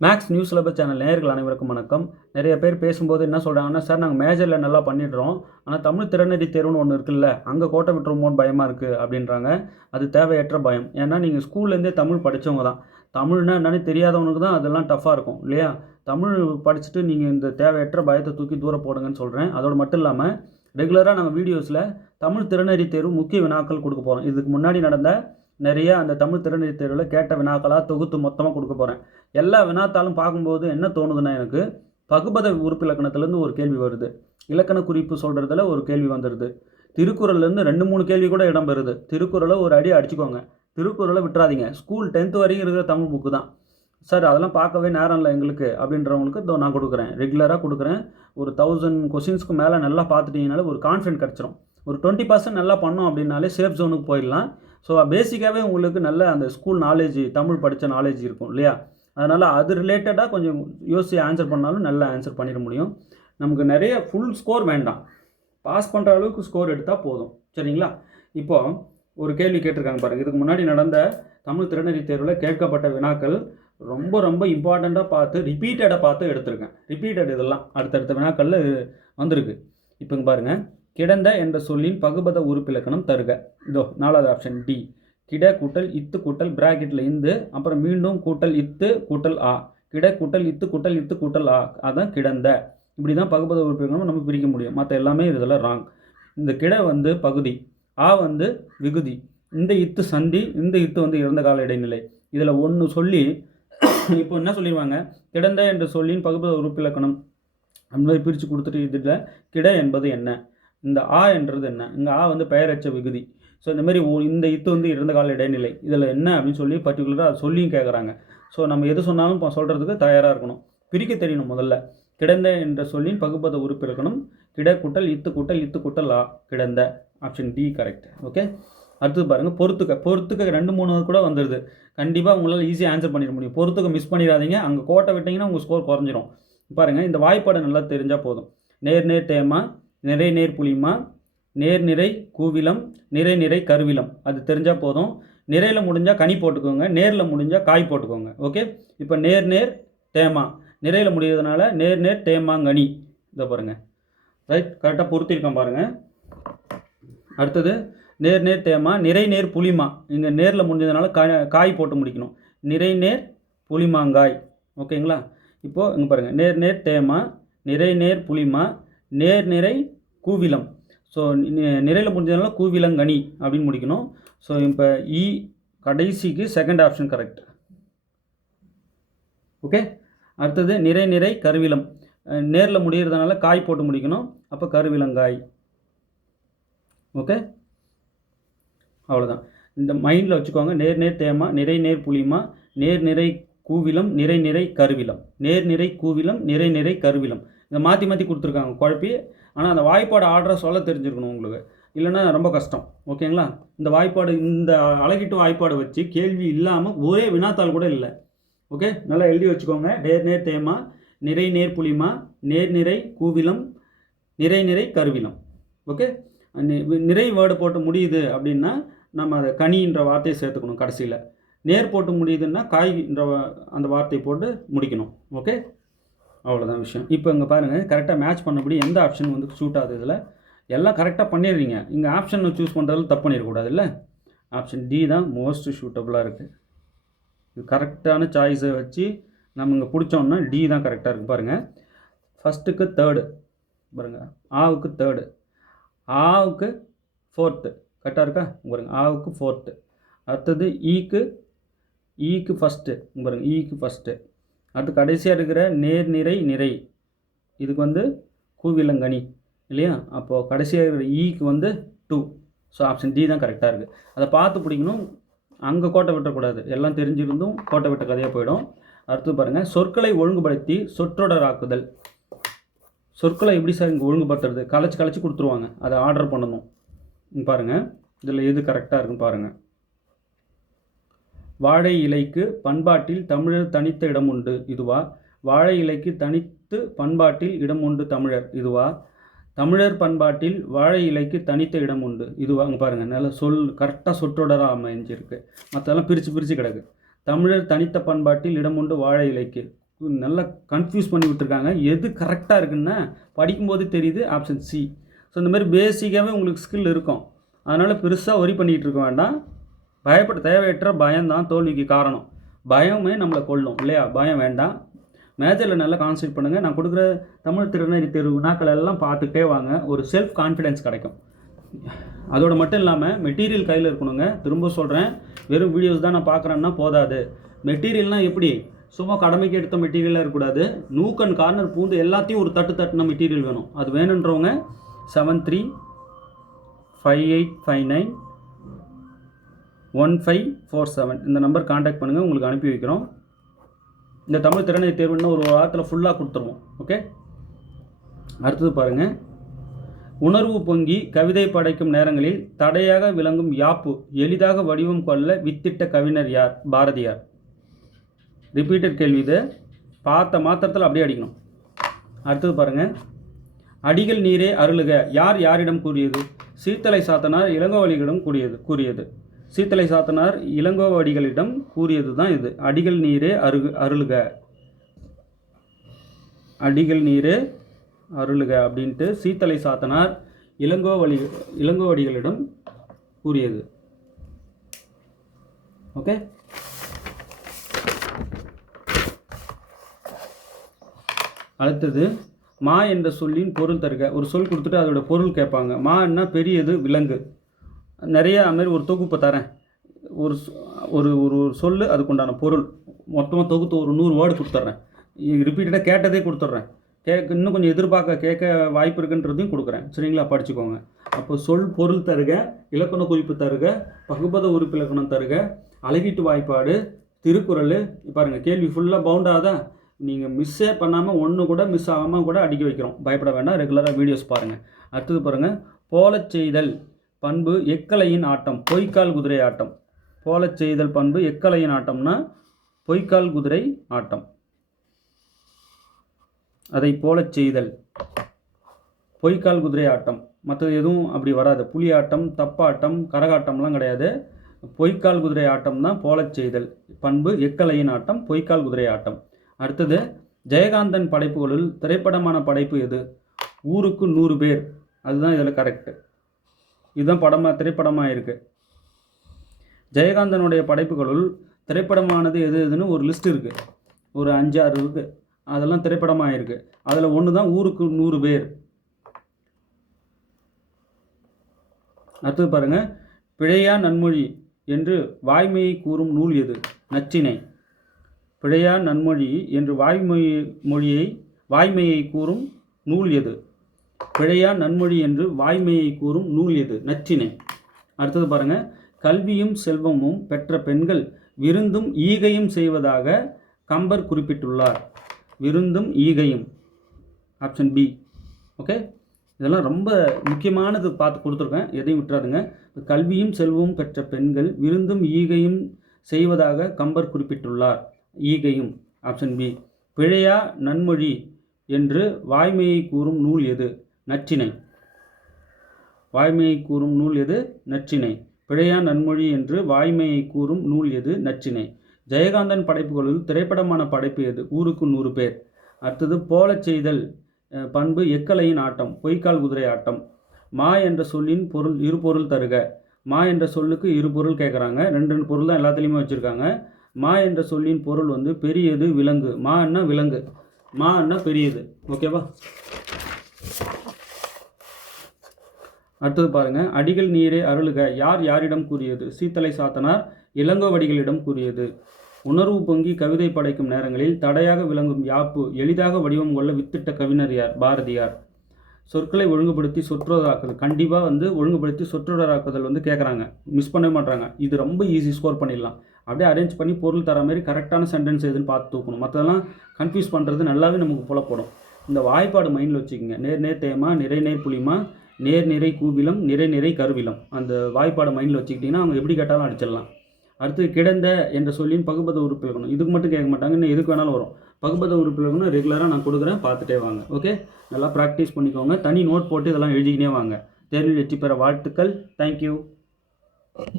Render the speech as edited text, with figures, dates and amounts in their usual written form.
Maths news syllabus channel நேயர்கள் அனைவருக்கும் வணக்கம். நிறைய பேர் பேசும்போது என்ன சொல்கிறாங்கன்னா, சார் நாங்கள் மேஜரில் நல்லா பண்ணிடுறோம், ஆனால் தமிழ் திறனறி தேர்வுன்னு ஒன்று இருக்குல்ல, அங்கே கோட்டை விட்டுருமோன்னு பயமாக இருக்குது அப்படின்றாங்க. அது தேவையற்ற பயம். ஏன்னா நீங்கள் ஸ்கூல்லேருந்தே தமிழ் படித்தவங்க தான். தமிழ்னா என்னன்னு தெரியாதவனுக்கு தான் அதெல்லாம் டஃப்பாக இருக்கும் இல்லையா? தமிழ் படிச்சுட்டு நீங்கள் இந்த தேவையற்ற பயத்தை தூக்கி தூர போடுங்கன்னு சொல்கிறேன். அதோடு மட்டும் இல்லாமல் ரெகுலராக நாங்கள் வீடியோஸில் தமிழ் திறனறி தேர்வு முக்கிய வினாக்கள் கொடுக்க போகிறோம். இதுக்கு முன்னாடி நடந்த நிறைய அந்த தமிழ் திறனறி தேர்வில் கேட்ட வினாக்களாக தொகுத்து மொத்தமாக கொடுக்க போகிறேன். எல்லா வினாத்தாலும் பார்க்கும்போது என்ன தோணுதுன்னா, எனக்கு பகுபத உறுப்பிலக்கணத்துலேருந்து ஒரு கேள்வி வருது, இலக்கண குறிப்பு சொல்கிறதுல ஒரு கேள்வி வந்துடுது, திருக்குறள்லேருந்து 2-3 கேள்வி கூட இடம் பெறுது. திருக்குறளை ஒரு அடி அடிச்சுக்கோங்க, திருக்குறளை விட்டுறாதீங்க. ஸ்கூல் 10th வரைக்கும் இருக்கிற தமிழ் புக்கு தான் சார், அதெல்லாம் பார்க்கவே நேரம் இல்லை எங்களுக்கு அப்படின்றவங்களுக்கு இதோ நான் கொடுக்குறேன், ரெகுலராக கொடுக்குறேன். ஒரு 1000 கொஷின்ஸ்க்கு மேலே நல்லா பார்த்துட்டிங்கனால ஒரு கான்ஃபிடென்ட் கிடச்சிரும். ஒரு 20% நல்லா பண்ணோம் அப்படின்னாலே சேஃப் ஜோனுக்கு போயிடலாம். ஸோ பேசிக்காகவே உங்களுக்கு நல்ல அந்த ஸ்கூல் நாலேஜ், தமிழ் படித்த நாலேஜ் இருக்கும் இல்லையா? அதனால் அது ரிலேட்டடாக கொஞ்சம் யோசித்து ஆன்சர் பண்ணாலும் நல்லா ஆன்சர் பண்ணிட முடியும். நமக்கு நிறைய ஃபுல் ஸ்கோர் வேண்டாம், பாஸ் பண்ணுற அளவுக்கு ஸ்கோர் எடுத்தால் போதும். சரிங்களா? இப்போது ஒரு கேள்வி கேட்டிருக்காங்க பாருங்கள். இதுக்கு முன்னாடி நடந்த தமிழ் திறனறி தேர்வில் கேட்கப்பட்ட வினாக்கள் ரொம்ப ரொம்ப இம்பார்ட்டண்ட்டாக பார்த்து ரிப்பீட்டடாக பார்த்து எடுத்திருக்கேன். ரிப்பீட்டட் இதெல்லாம் அடுத்தடுத்த வினாக்களில் வந்திருக்கு. இப்போங்க பாருங்கள், கிடந்த என்ற சொல்லின் பகுபத உறுப்பிலக்கணம் தருக. இதோ 4வது ஆப்ஷன் டி. கிட கூட்டல் இத்து கூட்டல் பிராக்கெட்டில் இந்து, அப்புறம் மீண்டும் கூட்டல் இத்து கூட்டல் ஆ, கிட கூட்டல் இத்து கூட்டல் இத்து கூட்டல் ஆ, அதான் கிடந்த. இப்படி தான் பகுபத உறுப்பிலக்கணம் நம்ம பிரிக்க முடியும். மற்ற எல்லாமே இதெல்லாம் ராங். இந்த கிட வந்து பகுதி, ஆ வந்து விகுதி, இந்த இத்து சந்தி, இந்த இத்து வந்து இறந்த கால இடைநிலை. இதில் ஒன்று சொல்லி இப்போ என்ன சொல்லிடுவாங்க, கிடந்த என்ற சொல்லின் பகுபத உறுப்பிலக்கணம் அந்த மாதிரி பிரித்து கொடுத்துட்டு இதில் கிட என்பது என்ன, இந்த ஆ என்றது என்ன, இங்கே ஆ வந்து பெயரச்ச விகுதி. ஸோ இந்த மாதிரி இந்த இத்து வந்து இறந்த கால இடைநிலை, இதில் என்ன அப்படின்னு சொல்லி பர்டிகுலராக அது சொல்லியும் கேட்குறாங்க. ஸோ நம்ம எது சொன்னாலும் இப்போ சொல்கிறதுக்கு தயாராக இருக்கணும். பிரிக்க தெரியணும். முதல்ல கிடந்த என்ற சொல்லின் பகுபத உறுப்பிலக்கணம் கிட கூட்டல் இத்து கூட்டல் ஆ, கிடந்த. Option D correct. ஓகே, அடுத்தது பாருங்கள், பொறுத்துக்க 2-3 கூட வந்துடுது. கண்டிப்பாக உங்களால் ஈஸியாக ஆன்சர் பண்ணிட முடியும். பொறுத்துக்க மிஸ் பண்ணிடாதீங்க, அங்கே கோட்டை விட்டிங்கன்னா உங்கள் ஸ்கோர் குறைஞ்சிரும். பாருங்கள், இந்த வாய்ப்பாடை நல்லா தெரிஞ்சால் போதும். நேர் நேர் தேமா, நிறை நேர் புளிமா, நேர் நிறை கூவிலம், நிறை நிறை கருவிலம், அது தெரிஞ்சால் போதும். நிறையில் முடிஞ்சால் கனி போட்டுக்கோங்க, நேரில் முடிஞ்சால் காய் போட்டுக்கோங்க. ஓகே, இப்போ நேர் நேர் தேமா, நிறையில் முடியறதுனால நேர் நேர் தேமாங்கனி. இதை பாருங்கள், ரைட், கரெக்டாக பொறுத்திருக்கோம் பாருங்கள். அடுத்தது நேர் நேர் தேமா, நிறை நேர் புளிமா, இங்கே நேரில் முடிஞ்சதுனால காய் போட்டு முடிக்கணும், நிறை நேர் புளிமாங்காய். ஓகேங்களா? இப்போது இங்கே பாருங்கள், நேர் நேர் தேமா, நிறை நேர் புளிமா, நேர் நிறை கூவிலம். ஸோ நிறையில் முடிஞ்சதுனால கூவிலங்கனி அப்படின்னு முடிக்கணும். ஸோ இப்போ இ கடைசிக்கு செகண்ட் ஆப்ஷன் கரெக்ட். ஓகே, அடுத்தது நிறை நிறை கருவிலம், நேரில் முடிகிறதுனால காய் போட்டு முடிக்கணும், அப்போ கருவிலங்காய். ஓகே, அவ்வளோதான். இந்த மைண்டில் வச்சுக்கோங்க. நேர் நேர் தேமா, நிறை நேர் புளிமா, நேர் நிறை கூவிலம், நிறை நிறை கருவிலம், நேர் நிறை கூவிலம், நிறை நிறை கருவிலம். இதை மாற்றி மாற்றி கொடுத்துருக்காங்க குழப்பி. ஆனால் அந்த வாய்ப்பாடு ஆர்டரை சொல்ல தெரிஞ்சிருக்கணும் உங்களுக்கு, இல்லைன்னா ரொம்ப கஷ்டம். ஓகேங்களா? இந்த வாய்ப்பாடு, இந்த அழகிட்டு வாய்ப்பாடு வச்சு கேள்வி இல்லாமல் ஒரே வினாத்தாள் கூட இல்லை. ஓகே, நல்லா எழுதி வச்சுக்கோங்க. நேர் நேர் தேமா, நிறை நேர் புளிமா, நேர் நிறை கூவிலம், நிறை நிறை கருவிலம். ஓகே, நிறை வேர்டு போட்டு முடியுது அப்படின்னா நம்ம அதை கனின்ற வார்த்தையை சேர்த்துக்கணும் கடைசியில். நேர் போட்டு முடியுதுன்னா காய்ன்ற அந்த வார்த்தையை போட்டு முடிக்கணும். ஓகே, அவ்வளோதான் விஷயம். இப்போ இங்கே பாருங்கள், கரெக்டாக மேட்ச் பண்ணபடி எந்த ஆப்ஷன் வந்து சூட் ஆகுது. இதில் எல்லாம் கரெக்டாக பண்ணிடுறீங்க. இங்கே ஆப்ஷன் சூஸ் பண்ணுறதுல தப்பு பண்ணிடக்கூடாது இல்லை. ஆப்ஷன் டி தான் மோஸ்ட் சூட்டபுளாக இருக்குது. இது கரெக்டான சாய்ஸை வச்சு நம்ம இங்கே பிடிச்சோம்னா டி தான் கரெக்டாக இருக்குது. பாருங்கள், ஃபஸ்ட்டுக்கு தேர்டு பாருங்கள், ஆவுக்கு தேர்டு, ஆவுக்கு ஃபோர்த்து கரெக்டாக இருக்கா பாருங்கள், ஆவுக்கு ஃபோர்த்து. அடுத்தது ஈக்கு ஃபஸ்ட்டு பாருங்கள், ஈக்கு ஃபஸ்ட்டு. அடுத்து கடைசியாக இருக்கிற நேர் நிறை நிறை, இதுக்கு வந்து கூவிலங்கனி இல்லையா? அப்போது கடைசியாக இருக்கிற ஈக்கு வந்து 2. ஸோ ஆப்ஷன் டி தான் கரெக்டாக இருக்குது. அதை பார்த்து பிடிக்கணும், அங்கே கோட்டை விட்டக்கூடாது. எல்லாம் தெரிஞ்சிருந்தும் கோட்டை விட்ட கதையாக போயிடும். அடுத்து பாருங்கள், சொற்களை ஒழுங்குபடுத்தி சொற்றொடராக்குதல். சொற்களை எப்படி சார் இங்கே ஒழுங்குபடுத்துறது? கலைச்சி கொடுத்துருவாங்க, அதை ஆர்டர் பண்ணணும். பாருங்கள், இதில் எது கரெக்டாக இருக்குன்னு பாருங்கள். வாழை இலைக்கு பண்பாட்டில் தமிழர் தனித்த இடம் உண்டு, இதுவா? வாழை இலைக்கு தனித்து பண்பாட்டில் இடம் உண்டு தமிழர், இதுவா? தமிழர் பண்பாட்டில் வாழை இலைக்கு தனித்த இடம் உண்டு, இதுவா? அங்கே பாருங்கள், நல்ல கரெக்டாக சொற்றொடராக அமைஞ்சிருக்கு. மற்றெல்லாம் பிரித்து கிடக்கு. தமிழர் தனித்த பண்பாட்டில் இடம் உண்டு வாழை இலைக்கு, நல்லா கன்ஃபியூஸ் பண்ணி விட்டுருக்காங்க. எது கரெக்டாக இருக்குன்னா படிக்கும்போது தெரியுது, ஆப்ஷன் சி. ஸோ இந்த மாதிரி பேசிக்காகவே உங்களுக்கு ஸ்கில் இருக்கும். அதனால் பெருசாக ஒரி பண்ணிகிட்டு இருக்க வேண்டாம். தேவையற்ற பயம்தான் தோல்விக்கு காரணம். பயமே நம்மளை கொல்லும் இல்லையா? பயம் வேண்டாம். மேஜரில் நல்லா கான்சன்ட்ரேட் பண்ணுங்கள். நான் கொடுக்குற தமிழ் திறனறி தேர்வு வினாக்கள் எல்லாம் பார்த்துக்கிட்டே வாங்க. ஒரு செல்ஃப் கான்ஃபிடென்ஸ் கிடைக்கும். அதோடு மட்டும் இல்லாமல் மெட்டீரியல் கையில் இருக்கணுங்க. திரும்ப சொல்கிறேன், வெறும் வீடியோஸ் தான் நான் பார்க்குறேன்னா போதாது. மெட்டீரியல்னால் எப்படி? சும்மா கடமைக்கு எடுத்த மெட்டீரியலாக இருக்கக்கூடாது. நூக் அண்ட் கார்னர் பூந்து எல்லாத்தையும் ஒரு தட்டுன மெட்டீரியல் வேணும். அது வேணுன்றவங்க 7358591547 இந்த நம்பர் காண்டாக்ட் பண்ணுங்கள். உங்களுக்கு அனுப்பி வைக்கிறோம். இந்த தமிழ் திறனை தேர்வுன்னு ஒரு வாரத்தில் ஃபுல்லாக கொடுத்துருவோம். ஓகே, அடுத்தது பாருங்கள். உணர்வு பொங்கி கவிதை படைக்கும் நேரங்களில் தடையாக விளங்கும் யாப்பு எளிதாக வடிவம் கொள்ள வித்திட்ட கவிஞர் யார்? பாரதியார். ரிப்பீட்டட் கேள்வி இது. பார்த்த மாத்திரத்தில் அப்படியே அடிக்கணும். அடுத்தது பாருங்கள். அடிகள் நீரே அருளுக யார் யாரிடம் கூறியது? சீத்தலை சாத்தனார் இளங்கோவடிகளிடம் கூறியது. சீத்தலை சாத்தனார் இளங்கோவடிகளிடம் கூறியது தான் இது. அடிகள் நீரே அருளுக, அடிகள் நீரே அருளுக அப்படின்ட்டு சீத்தலை சாத்தனார் இளங்கோவடிகளிடம் கூறியது. ஓகே, அடுத்தது மா என்ற சொல்லின் பொருள் தருக. ஒரு சொல் கொடுத்துட்டு அதோட பொருள் கேட்பாங்க. மா என்ன? பெரியது, விலங்கு. நிறைய அதுமாரி ஒரு தொகுப்பை தரேன். ஒரு ஒரு ஒரு சொல்லு, அதுக்குண்டான பொருள் மொத்தமாக தொகுத்து ஒரு 100 வேர்டு கொடுத்துட்றேன். ரிப்பீட்டடாக கேட்டதே கொடுத்துட்றேன். இன்னும் கொஞ்சம் கேட்க வாய்ப்பு இருக்குன்றதையும் கொடுக்குறேன். சரிங்களா? படிச்சுக்கோங்க. அப்போ சொல் பொருள் தருக, இலக்கண குறிப்பு தருக, பகுபத உறுப்பு இலக்கணம் தருக, அழகீட்டு வாய்ப்பாடு, திருக்குறள். பாருங்கள், கேள்வி ஃபுல்லாக பவுண்டாக நீங்கள் மிஸ்ஸே பண்ணாமல் ஒன்று கூட மிஸ் ஆகாமல் கூட அடிக்க வைக்கிறோம். பயப்பட வேண்டாம். ரெகுலராக வீடியோஸ் பாருங்கள். அடுத்தது பாருங்கள். போலச் செய்தல் பண்பு எக்கலையின் ஆட்டம் பொய்க்கால் குதிரை ஆட்டம். போலச் செய்தல் பண்பு எக்கலையின் ஆட்டம்னா பொய்க்கால் குதிரை ஆட்டம். அதை போலச் செய்தல் பொய்க்கால் குதிரை ஆட்டம். மற்றது எதுவும் அப்படி வராது. புலி ஆட்டம், தப்பாட்டம், கரகாட்டம்லாம் கிடையாது. பொய்க்கால் குதிரை ஆட்டம் தான் போலச் செய்தல் பண்பு எக்கலையின் ஆட்டம் பொய்க்கால் குதிரை ஆட்டம். அடுத்தது ஜெயகாந்தன் படைப்புகளில் திரைப்படமான படைப்பு எது? ஊருக்கு 100 பேர். அதுதான் இதில் கரெக்டு. இதுதான் திரைப்படமாக இருக்குது. ஜெயகாந்தனுடைய படைப்புகளுள் திரைப்படமானது எதுன்னு ஒரு லிஸ்ட் இருக்குது. ஒரு 5-6 இருக்குது. அதெல்லாம் திரைப்படமாக இருக்குது. அதில் ஒன்று தான் ஊருக்கு 100 பேர். அடுத்தது பாருங்கள். பிழையா நன்மொழி என்று வாய்மையை கூறும் நூல் எது? நச்சினை. பிழையா நன்மொழி என்று வாய்மையை கூறும் நூல் எது? பிழையா நன்மொழி என்று வாய்மையை கூறும் நூல் எது? நச்சினை. அடுத்தது பாருங்கள். கல்வியும் செல்வமும் பெற்ற பெண்கள் விருந்தும் ஈகையும் செய்வதாக கம்பர் குறிப்பிட்டுள்ளார். விருந்தும் ஈகையும், ஆப்ஷன் பி. ஓகே, இதெல்லாம் ரொம்ப முக்கியமானது பார்த்து கொடுத்துருக்கேன். எதையும் விட்டுறாதுங்க. கல்வியும் செல்வமும் பெற்ற பெண்கள் விருந்தும் ஈகையும் செய்வதாக கம்பர் குறிப்பிட்டுள்ளார். ஈகையும், ஆப்ஷன் பி. பிழையா நன்மொழி என்று வாய்மையை கூறும் நூல் எது? நச்சினை. வாய்மையை கூறும் நூல் எது? நச்சினை. பிழையா நன்மொழி என்று வாய்மையை கூறும் நூல் எது? நச்சினை. ஜெயகாந்தன் படைப்புகளில் திரைப்படமான படைப்பு எது? ஊருக்கு 100 பேர். அடுத்தது போலச் செய்தல் பண்பு எக்கலையின் ஆட்டம் பொய்க்கால் குதிரை ஆட்டம். மா என்ற சொல்லின் பொருள் இரு பொருள் தருக. மா என்ற சொல்லுக்கு இரு பொருள் கேட்குறாங்க. 2 பொருள் தான் எல்லாத்துலேயுமே வச்சுருக்காங்க. மா என்ற சொல்லின் பொருள் வந்து பெரியது, விலங்கு. மா என்ன? விலங்கு. மா என்ன? பெரியது. ஓகேவா? அடுத்தது பாருங்கள். அடிகள் நீரே அருளுக யார் யாரிடம் கூறியது? சீத்தலை சாத்தனார் இளங்கோவடிகளிடம் கூறியது. உணர்வு பொங்கி கவிதை படைக்கும் நேரங்களில் தடையாக விளங்கும் யாப்பு எளிதாக வடிவம் கொள்ள வித்திட்ட கவிஞர் யார்? பாரதியார். சொற்களை ஒழுங்குபடுத்தி சொற்றொடராக்குதல். கண்டிப்பாக ஒழுங்குபடுத்தி சொற்றொடராக்குதல் கேட்குறாங்க. மிஸ் பண்ண மாட்டாங்க. இது ரொம்ப ஈஸி, ஸ்கோர் பண்ணிடலாம். அப்படியே அரேஞ்ச் பண்ணி பொருள் தர மாதிரி கரெக்டான சென்டென்ஸ் எதுன்னு பார்த்து தூக்கணும். மற்றதெல்லாம் கன்ஃபியூஸ் பண்ணுறது நல்லாவே நமக்கு புலப்படும். இந்த வாய்ப்பாடு மைண்டில் வச்சுக்கோங்க. நேர் நேர் தேமா, நிறை நேர் புளிமா, நேர் நிறை கூவிலம், நிறை நிறை கருவிலம். அந்த வாய்ப்பாடு மைண்டில் வச்சுக்கிட்டிங்கன்னா அவங்க எப்படி கேட்டாலும் அடிச்சிடலாம். அடுத்து கிடந்த என்ற சொல்லின் பகுபத உறுப்பு இலக்கணம். இதுக்கு மட்டும் கேட்க மாட்டாங்க, இன்னும் எதுக்கு வேணாலும் வரும். பகுபத உறுப்பு இலக்கணம் ரெகுலராக நான் கொடுக்குறேன், பார்த்துட்டே வாங்க. ஓகே, நல்லா ப்ராக்டிஸ் பண்ணிக்கோங்க. தனி நோட் போட்டு இதெல்லாம் எழுதிக்கினே வாங்க. தேர்வில் வெற்றி பெற வாழ்த்துக்கள். தேங்க்யூ.